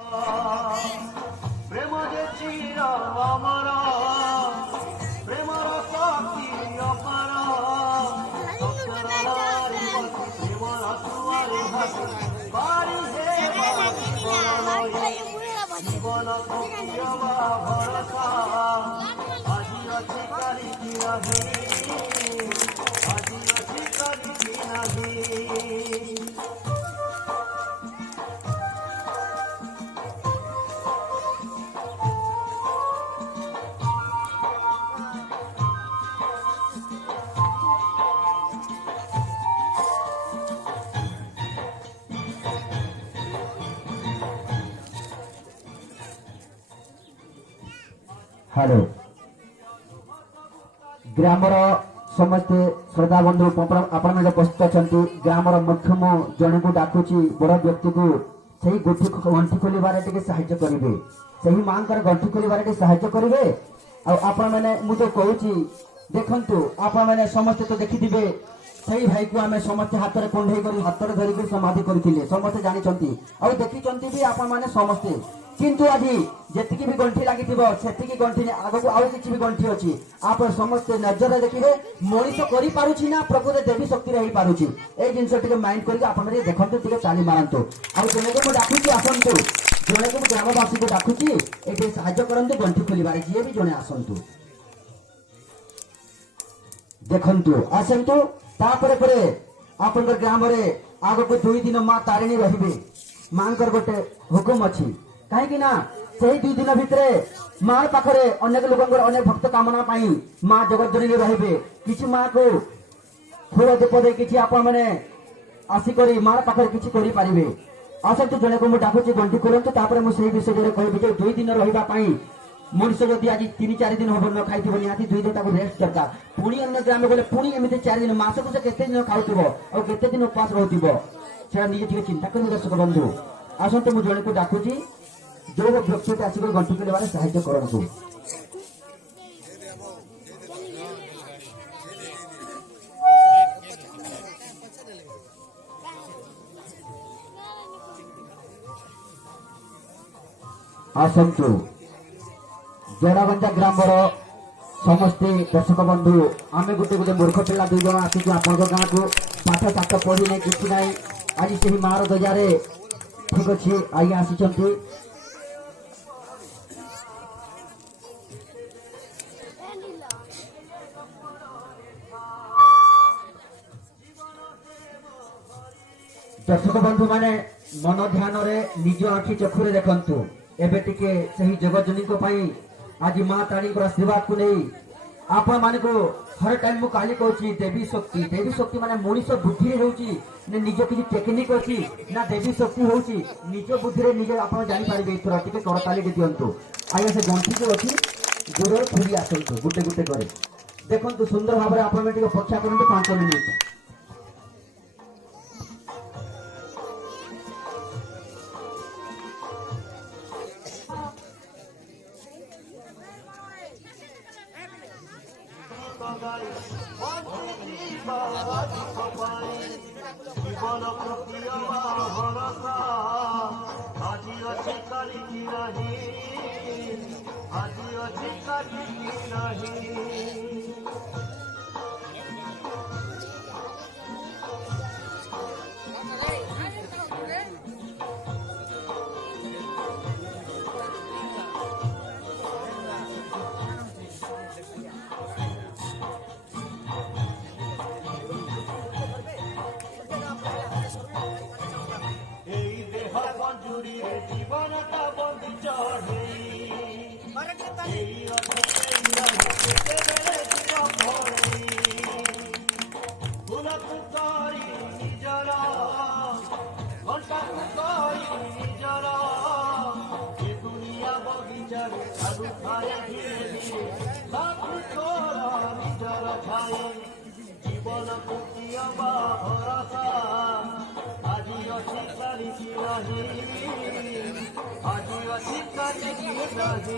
प्रेम जे चिर अमर प्रेमर शक्ति अपार प्रेमर तुआरे बारी जीवन भरसा আজি अच्छी काली की नहीं আজি अच्छी काली की नहीं। हेलो ग्रामर समस्ते श्रद्धा बंधु आपण उपस्थित अच्छा ग्रामर मुख्य मु जन को डाकुची बड़ व्यक्ति को सही गंठी खोलबार साहाय्य करेंगे सही माँ गंठी खोलबार साहाय्य करेंगे आपण मैंने मुझे कहूँ देखु आपण मैंने समस्ते तो देखी सही भाई को आम समस्ते हाथ में कुंडे कर हाथ में धरिक समाधि करते समस्ते जानते और देखी भी आपण मैंने समस्ते किंतु आज जी भी गंठी लगी से गंठी आग को आउ कि गंठी अच्छी आप समस्ते नजर देखिए मनीष कर प्रकृत देवी शक्ति रही पारुची ए जिन माइंड करके देखते चाली मारतु आउ जन को डाकुची आसतु जन को ग्रामवासी को डाकुची ये साहाय्य करते गंठी खोलबार जी भी जड़े आसतु देखु आसतु आप ग्राम आग को 2 दिन माँ तारिणी रही माँ गोटे हुकुम अच्छी कहीं से 2 दिन भितर माँ पाखे अनेक लोक अनेक भक्त कामना पाई माँ जगतजननी रही किसी माँ को फूल दीप दे कि मैंने आसिक माँ पाखे किसी करें आसतु जन को मुझे डाकुची गंठी खोलतु मुझे विषय कहबी 2 दिन रही मनुष्य जदि आज 3-4 दिन हम न खाई निहाती 2 दिन रेस्ट दरकार पुणी अन्य ग्राम गले पुणी एमती 4 दिन मसक से केते दिन खाऊ और केते दिन उपवास रोचे निजे चिंता कर दर्शक बंधु आसतु मुझे जन को डाकुची जो व्यक्ति आसिक गंठी खोलबार साहाय्य करतु आसतु जोरागंजा ग्राम समस्ते दर्शक बंधु आम गोटे गोटे मूर्ख पिला 2 जन आसिक आप गाँव को पाठ साठ पढ़ी नहीं कि ना आज से मार दजार ठीक अच्छे आज्ञा आसी दर्शक बंधु माने मन ध्यान रे निज आखि चक्षुरे देखंतु एबे टिके सही जगतजननी आज माँ ताणी आशीर्वाद को नहीं आपण मान को हर टाइम मु काली कहूँ देवी शक्ति माने मनीष बुद्धि होची ने निज किसी टेक्निक अच्छी ना देवी शक्ति होची निज बुद्धि निज आप जापर इथर टे करताली दिंतु आज्ञा से गंठी जो अच्छी गोड़ फूरी आसतु गोटे गोटे करे देखु सुंदर भाव में आप परीक्षा करूँ 5 मिनिट जीवन भरसा आज अच्छी काली की नहीं आज अच्छी काली की नहीं। जीवनटा बंदी चढ़े फूलक करी निजर घंटा करी निजर ये दुनिया बगीचार साधु खाए धीरे धीरे सब तोर निजर खाए जीवन कुटिया भरसा आज अच्छी काली की नहीं आज अच्छी काली की नहीं।